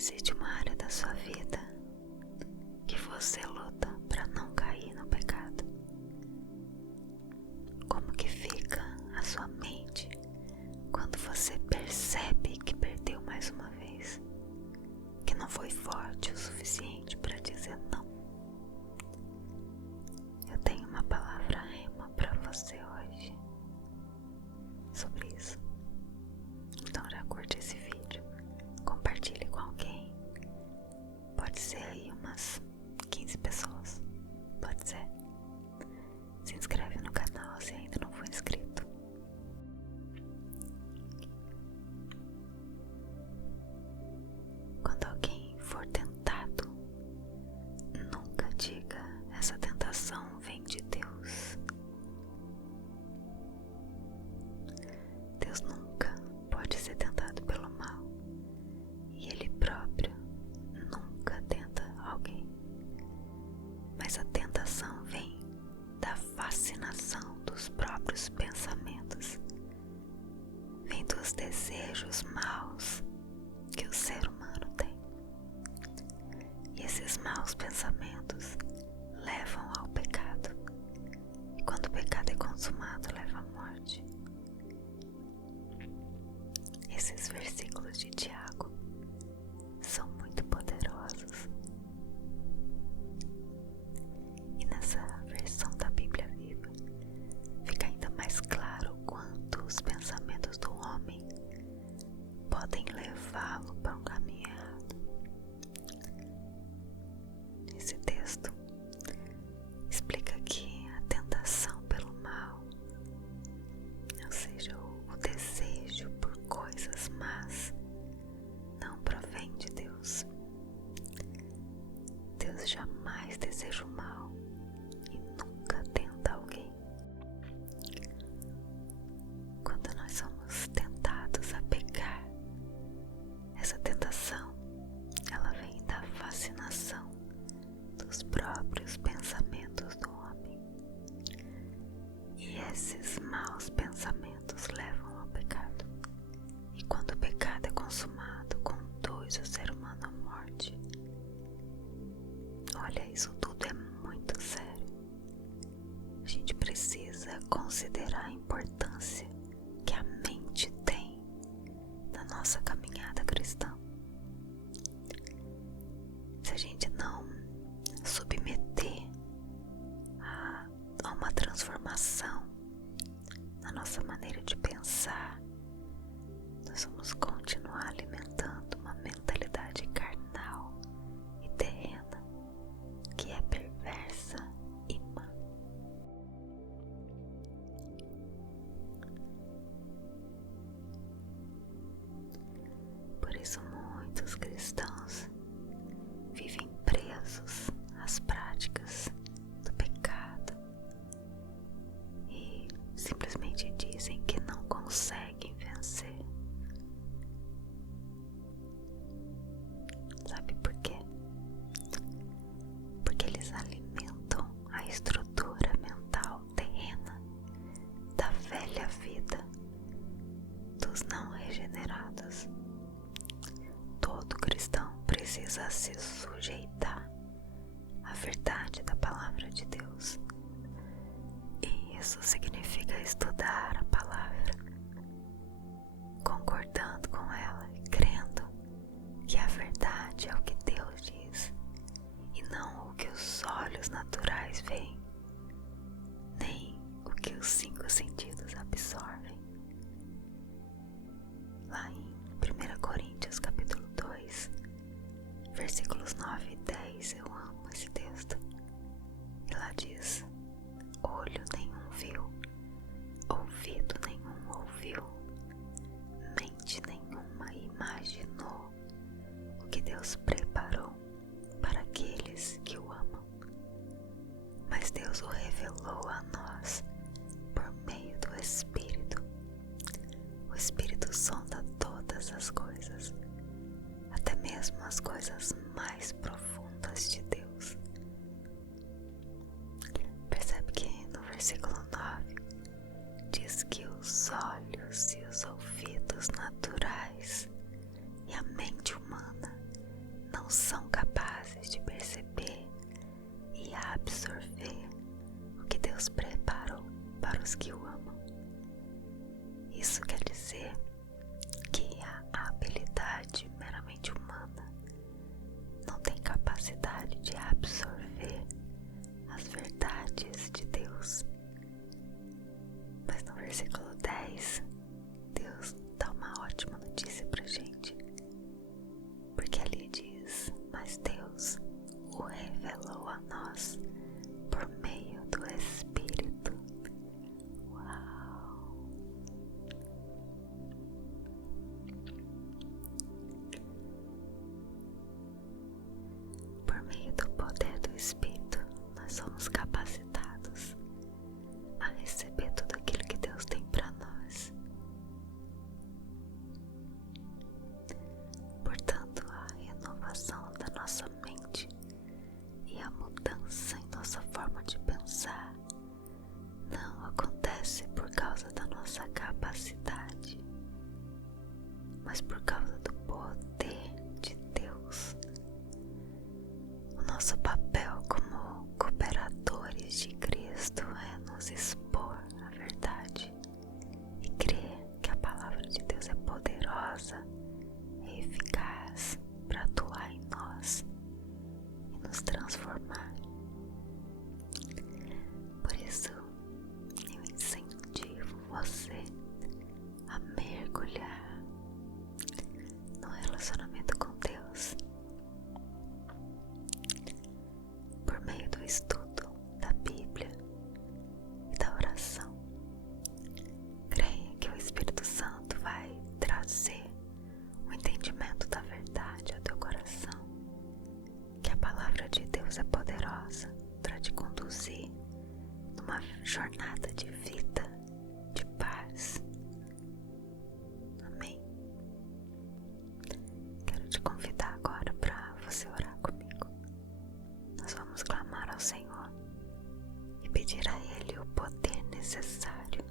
Existe uma área da sua vida que você luta para não cair no pecado. Como que fica a sua mente quando você percebe que perdeu mais uma vez? Que não foi forte o suficiente para dizer não? Eu tenho uma palavra rema para você hoje sobre isso. Então já curte esse vídeo, compartilhe com alguém. Pode ser aí umas 15 pessoas, pode ser. Se inscreve no canal se ainda não for inscrito. Quando alguém for tentado, nunca diga: essa tentação vem de Deus. Deus nunca pode ser tentado pelo mal, e Ele próprio nunca tenta alguém. Mas a tentação vem da fascinação dos próprios pensamentos, vem dos desejos maus que o ser humano tem. E esses maus pensamentos levam ao pecado, e quando o pecado é consumado, leva à morte. Esses versículos de Tiago são muito poderosos. E nessa versão da Bíblia Viva fica ainda mais claro quanto os pensamentos do homem podem levá-lo para um caminho errado. Esse texto explica que a tentação pelo mal, ou seja, o desejo por coisas más, não provém de Deus. Deus jamais deseja o mal e nunca tenta alguém. Quando nós somos tentados a pecar, essa tentação, ela vem da fascinação dos próprios pensamentos do homem. E esses maus pensamentos levam ao pecado. E quando o pecado é consumado, conduz o ser humano à morte. Olha, isso tudo é muito sério. A gente precisa considerar a importância que a mente tem na nossa caminhada cristã. Se a gente não submeter a uma transformação na nossa maneira de pensar, nós vamos continuar alimentando uma mentalidade carnal e terrena que é perversa e má. Por isso muitos cristãos vivem presos às práticas do pecado e simplesmente dizem que não conseguem vencer. Sabe por quê? Porque eles alimentam a estrutura mental terrena da velha vida dos não regenerados. Todo cristão precisa se sujeitar à verdade da palavra de Deus. E isso significa estudar a palavra, concordando com ela e crendo que a verdade é o que Deus diz e não o que os olhos naturais veem, nem o que os 5 sentidos absorvem. Lá em 1 Coríntios capítulo 2, versículos 9 e 10, eu amo esse texto. dizer que a habilidade meramente humana não tem capacidade de absorver as verdades de Deus. Mas no versículo 10, Deus dá uma ótima notícia pra gente, porque ali diz: mas Deus o revelou a nós por meio do Espírito. Uau! Por meio do poder do Espírito, nós somos capacitados a receber tudo aquilo que Deus tem para nós. Portanto, a renovação da nossa mente e a mudança em nossa forma de pensar não acontece por causa da nossa capacidade, mas por causa do poder de Deus. O nosso papel como cooperadores de Cristo é nos expor à verdade e crer que a palavra de Deus é poderosa e eficaz para atuar em nós e nos transformar. Por isso, eu incentivo você a mergulhar no relacionamento com Deus por meio do estudo da Bíblia e da oração. Creia que o Espírito Santo vai trazer o entendimento da verdade ao teu coração, que a palavra de Deus é poderosa para te conduzir numa jornada de vida, de paz. Amém? Quero te convidar agora para você orar comigo. Nós vamos clamar ao Senhor e pedir a Ele o poder necessário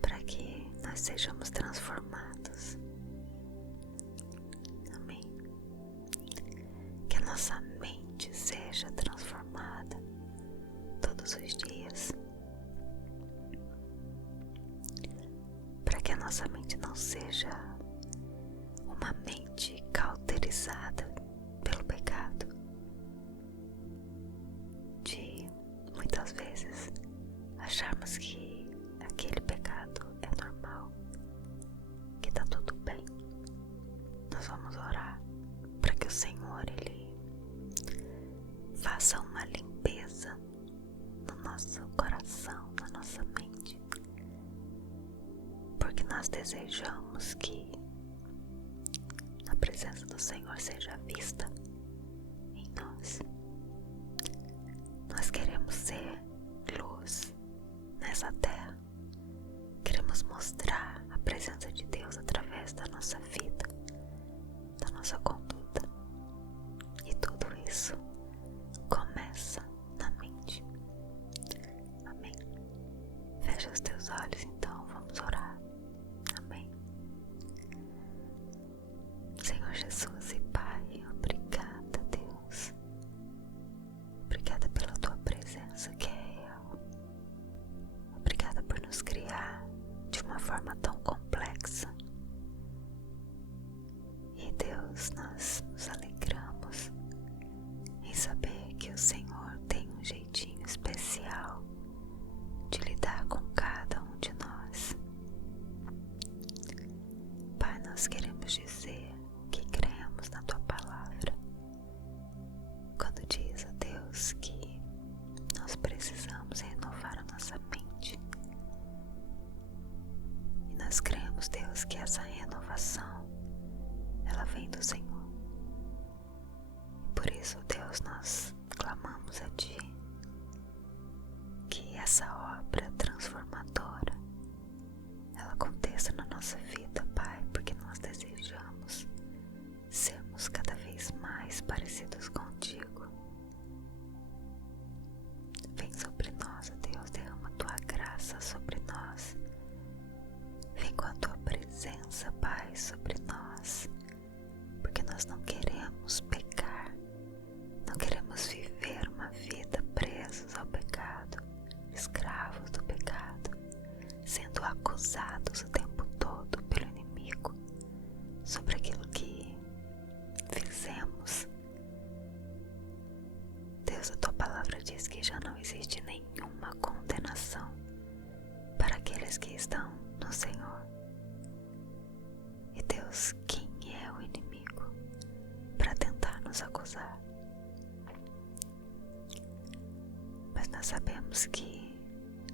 para que nós sejamos transformados. Amém? Que a nossa mente seja transformada todos os dias, para que a nossa mente não seja uma mente cauterizada pelo pecado, de muitas vezes acharmos que aquele pecado é normal, que tá tudo bem. Nós vamos orar para que o Senhor Ele faça uma limpeza no nosso coração, na nossa mente, porque nós desejamos que a presença do Senhor seja vista em nós. Nós queremos ser luz nessa terra, queremos mostrar a presença de Deus através da nossa vida, da nossa conduta, e tudo isso começa na mente. Amém? Fecha os teus olhos, então vamos orar. Amém? Senhor Jesus e Pai, obrigada, Deus. Obrigada pela tua presença que é real. Obrigada por nos criar de uma forma tão complexa. E Deus, nós nos alegramos em saber que o Senhor tem um jeitinho especial de lidar com cada um de nós. Pai, nós queremos dizer que cremos na tua palavra quando diz a Deus que nós precisamos renovar a nossa mente. E nós cremos, Deus, que essa renovação ela vem do Senhor. E por isso, Deus, nós clamamos a Ti que essa obra transformadora ela aconteça na nossa vida, Pai, porque nós desejamos sermos cada vez mais parecidos contigo. Vem sobre nós, Deus, derrama Tua graça sobre nós. Vem com a Tua presença, Pai, sobre nós, porque nós não queremos pecar, não queremos viver uma vida presos ao pecado, escravos do pecado, sendo acusados o tempo sobre aquilo que fizemos. Deus, a tua palavra diz que já não existe nenhuma condenação para aqueles que estão no Senhor. E Deus, quem é o inimigo para tentar nos acusar? Mas nós sabemos que,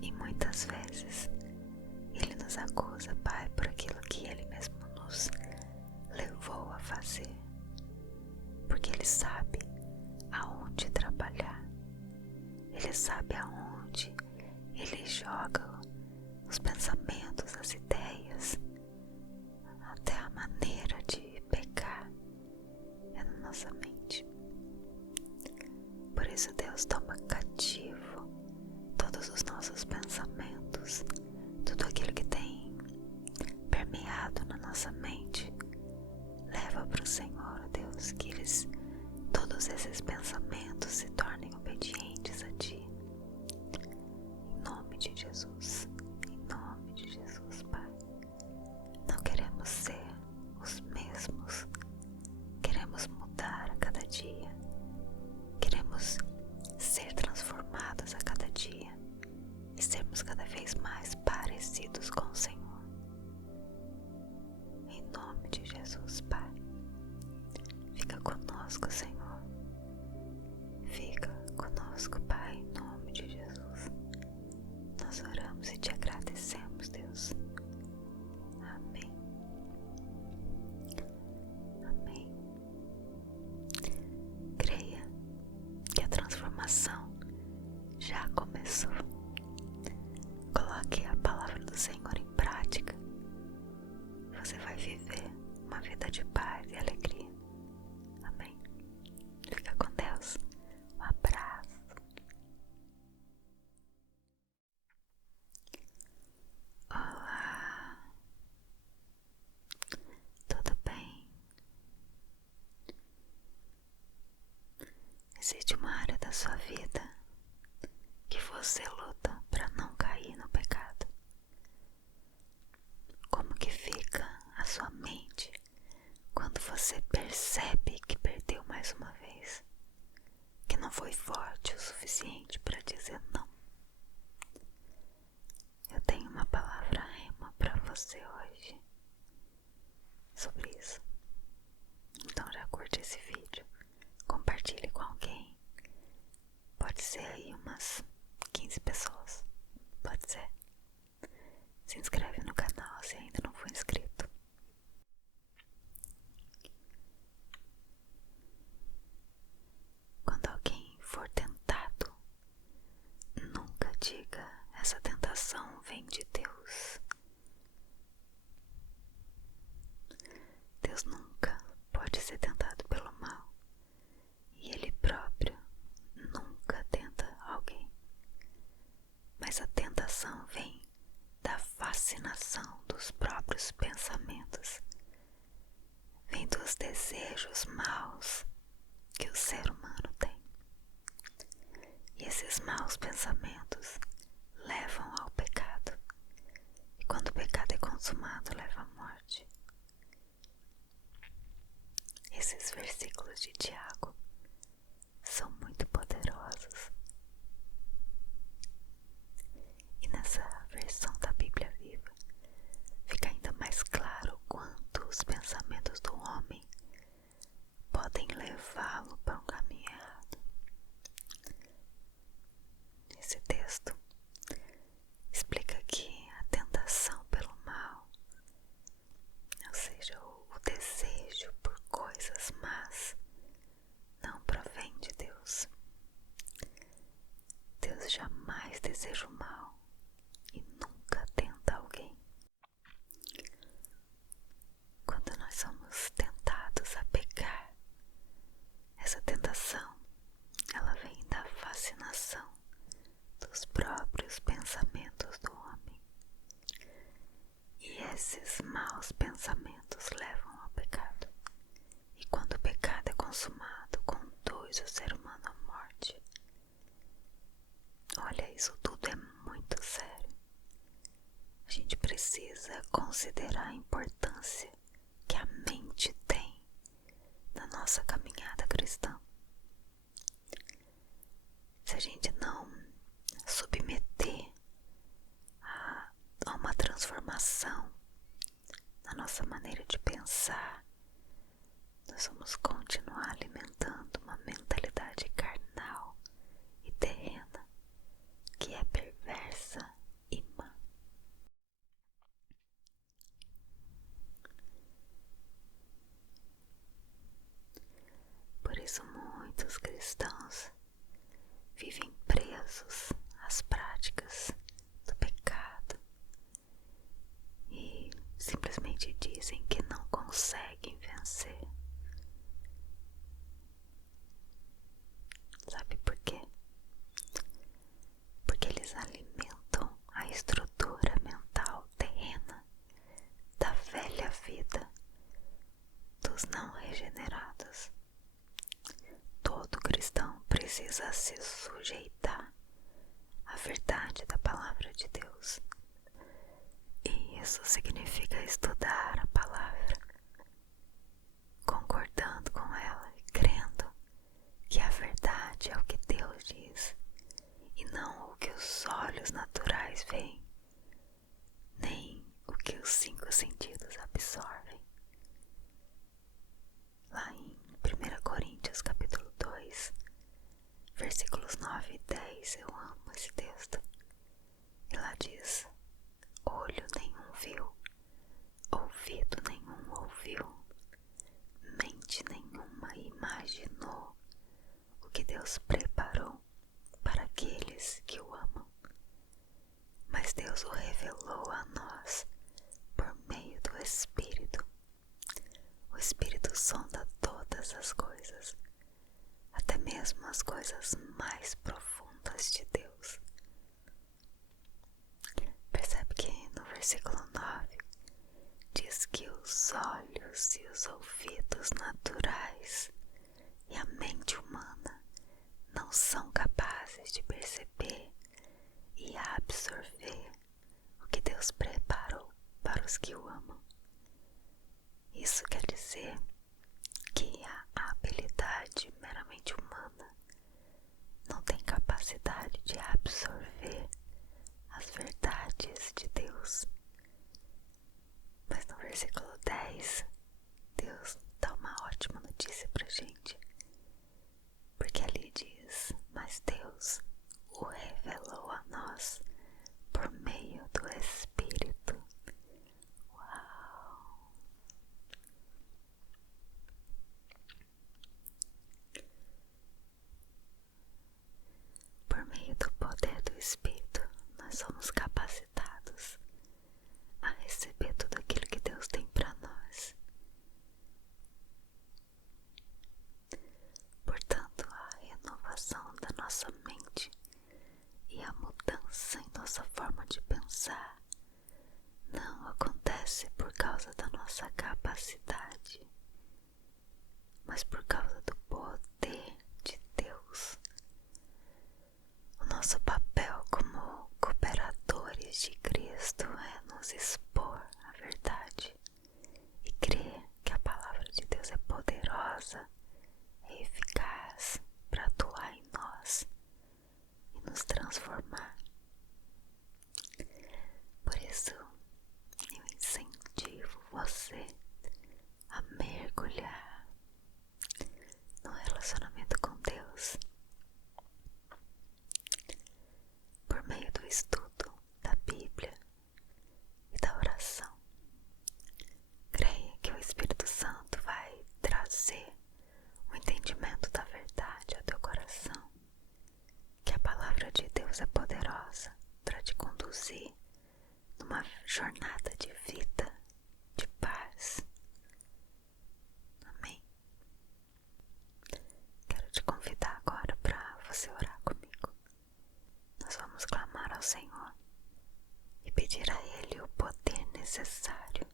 e muitas vezes, Ele nos acusa, Pai, por aquilo que Ele mesmo nos levou a fazer, porque Ele sabe aonde trabalhar, Ele sabe aonde Ele joga os pensamentos, as ideias, até a maneira de pecar é na nossa mente. Por isso, Deus, toma cativo todos os nossos pensamentos, tudo aquilo que tem permeado na nossa mente. Leva para o Senhor, Deus, que todos esses pensamentos se tornem obedientes a Ti. Em nome de Jesus, em nome de Jesus, Pai. Não queremos ser os mesmos, queremos mudar a cada dia, queremos ser transformados a cada dia e sermos cada vez mais parecidos com o Senhor. Em nome de Jesus, Pai. Fica conosco, Senhor. Fica conosco, Pai, em nome de Jesus. Nós oramos e te agradecemos, Deus. Amém. Amém. Creia que a transformação já começou. Coloque a palavra do Senhor em prática. Você vai viver uma vida de paz e alegria. Amém. Fica com Deus. Um abraço. Olá. Tudo bem? Existe uma área da sua vida que você luta para não cair no pecado? Como que fica a sua mente quando você percebe que perdeu mais uma vez? Que não foi forte o suficiente para dizer não? Eu tenho uma palavra rema para você hoje sobre isso. Então já curte esse vídeo, compartilhe com alguém. Pode ser aí umas 15 pessoas, pode ser. Se inscreve no canal se ainda não for inscrito. Quando alguém for tentado, nunca diga: essa tentação vem de Deus. Deus nunca pode ser tentado pelo mal, e Ele próprio nunca tenta alguém. Mas a tentação vem da fascinação dos próprios pensamentos, vem dos desejos maus que o ser humano tem. E esses maus pensamentos levam ao pecado, e quando o pecado é consumado, leva à morte. Esses versículos de Tiago são muito poderosos. E nessa versão da Bíblia Viva fica ainda mais claro quanto os pensamentos do homem podem levá-lo para um caminho errado. Esse texto explica que a tentação pelo mal, ou seja, o desejo por coisas más, não provém de Deus. Deus jamais deseja o mal e nunca tenta alguém. Quando nós somos tentados a pecar, essa tentação, ela vem da fascinação dos próprios pensamentos do homem. E esses maus pensamentos levam ao pecado. E quando o pecado é consumado, conduz o ser humano à morte. Olha, isso tudo é muito sério. A gente precisa considerar a importância que a mente nossa caminhada cristã. Se a gente não submeter a uma transformação na nossa maneira de pensar, nós vamos continuar alimentando uma mentalidade carnal e terrena que é perversa e má. Por isso muitos cristãos vivem presos às práticas do pecado e simplesmente dizem que não conseguem vencer. Sabe por quê? Porque eles alimentam a estrutura mental terrena da velha vida dos não regenerados. Todo cristão precisa se sujeitar à verdade da palavra de Deus. E isso significa estudar a palavra, concordando com ela e crendo que a verdade é o que Deus diz e não o que os olhos naturais veem, nem o que os 5 sentidos absorvem. Lá em 1 Coríntios capítulo 2, versículos 9 e 10, eu amo esse texto. E lá diz: olho nenhum viu, ouvido nenhum ouviu, mente nenhuma imaginou o que Deus preparou para aqueles que o amam. Mas Deus o revelou a nós por meio do Espírito. O Espírito sonda todas as coisas, até mesmo as coisas mais profundas de Deus. Percebe que no versículo 9 diz que os olhos e os ouvidos naturais e a mente humana não são capazes de perceber e absorver o que Deus preparou para os que o amam. Isso quer dizer que a habilidade meramente humana não tem capacidade de absorver as verdades de Deus. Mas no versículo 10, Deus dá uma ótima notícia pra gente, porque ali diz: mas Deus o revelou a nós por meio do Espírito. Uau! Por meio do poder do Espírito, nós somos capacitados a receber tudo aquilo que Deus tem para nós. Portanto, a renovação da nossa mente e a mudança em nossa forma de pensar não acontece por causa da nossa capacidade, mas por causa do poder de Deus. O nosso papel como cooperadores de Cristo é nos expor à verdade e crer que a palavra de Deus é poderosa e eficaz para atuar em nós e nos transformar. Por isso, eu incentivo você a mergulhar no relacionamento com Deus por meio do estudo da Bíblia e da oração. Creia que o Espírito Santo vai trazer o entendimento da verdade ao teu coração, que a palavra de Deus é poderosa para te conduzir numa jornada de vida, de paz. Amém? Quero te convidar agora para você orar comigo. Nós vamos clamar ao Senhor e pedir a Ele o poder necessário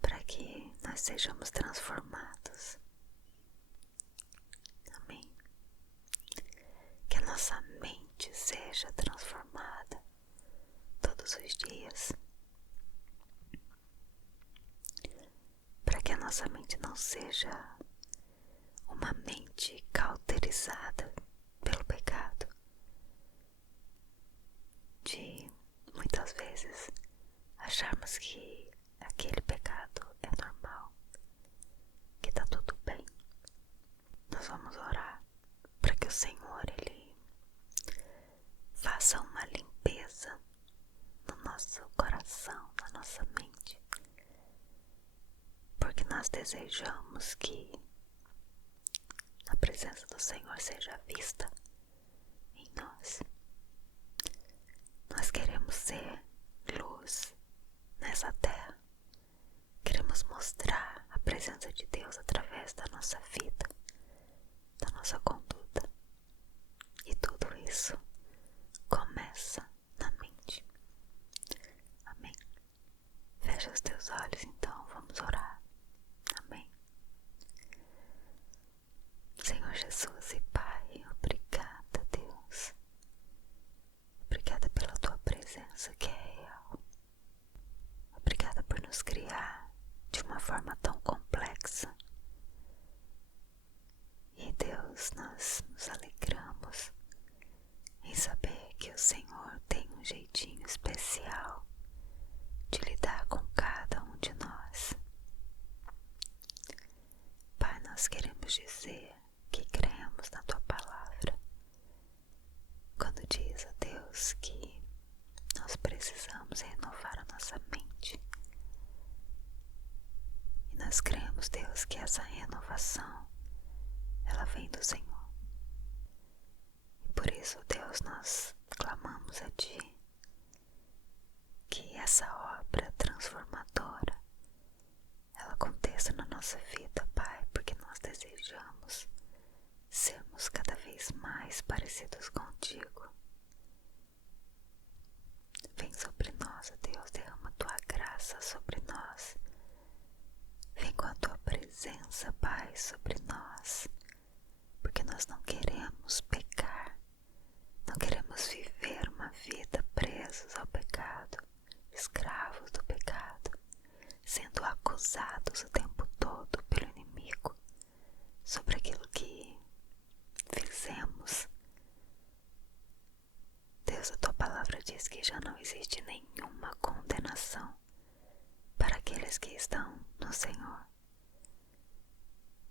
para que nós sejamos transformados. Amém? Que a nossa mente seja transformada todos os dias, para que a nossa mente não seja uma mente cauterizada pelo pecado, de muitas vezes acharmos que aquele pecado é normal, que tá tudo bem. Nós vamos orar para que o Senhor Ele faça uma limpeza no nosso coração, na nossa mente, porque nós desejamos que a presença do Senhor seja vista em nós. Nós queremos ser luz nessa terra, queremos mostrar a presença de Deus através da nossa vida, da nossa conduta, e tudo isso começa na mente. Amém? Fecha os teus olhos então, vamos orar. Amém. Senhor Jesus e Pai, obrigada, Deus. Obrigada pela tua presença que é real. Obrigada por nos criar de uma forma tão complexa. E Deus, nós nos alegramos em saber que o Senhor tem um jeitinho especial de lidar com cada um de nós. Pai, nós queremos dizer que cremos na tua palavra quando diz a Deus que nós precisamos renovar a nossa mente. E nós cremos, Deus, que essa renovação ela vem do Senhor. E por isso, Deus, nós clamamos a Ti que essa obra transformadora ela aconteça na nossa vida, Pai, porque nós desejamos sermos cada vez mais parecidos contigo. Vem sobre nós, ó Deus, derrama tua graça sobre nós. Vem com a tua presença, Pai, sobre nós, porque nós não queremos pecar, não queremos viver uma vida presos ao pecado, escravos do pecado, sendo acusados o tempo todo pelo inimigo sobre aquilo que fizemos. Deus, a tua palavra diz que já não existe nenhuma condenação para aqueles que estão no Senhor.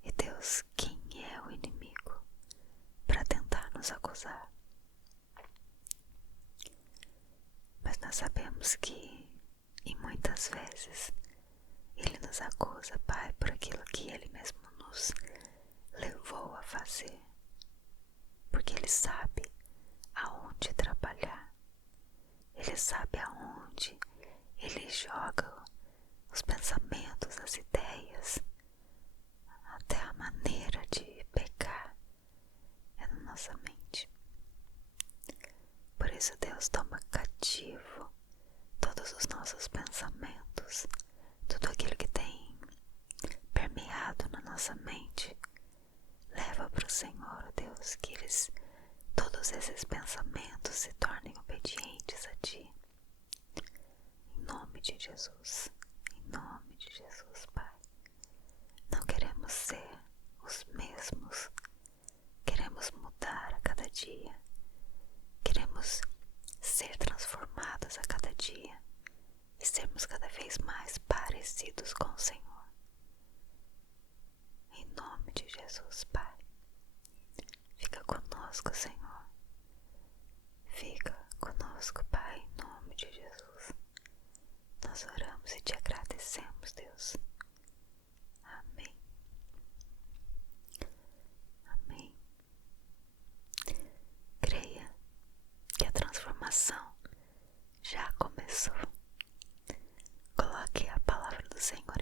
E Deus, quem é o inimigo para tentar nos acusar? Mas nós sabemos que, e muitas vezes, Ele nos acusa, Pai, por aquilo que Ele mesmo nos levou a fazer, porque Ele sabe aonde trabalhar, Ele sabe aonde Ele joga os pensamentos, as ideias, até a maneira de pecar é na nossa mente. Por isso, Deus, toma cativo todos os nossos pensamentos, tudo aquilo que tem permeado na nossa mente. Leva para o Senhor, Deus, que todos esses pensamentos se tornem obedientes a Ti. Em nome de Jesus, em nome de Jesus, Pai. Não queremos ser os mesmos, queremos mudar a cada dia, queremos ser transformados a cada dia e sermos cada vez mais parecidos com o Senhor. Em nome de Jesus, Pai. Fica conosco, Senhor. Fica conosco, Pai, em nome de Jesus. Nós oramos e te agradecemos, Deus. Amém. Amém. Creia que a transformação já começou. Coloque a palavra do Senhor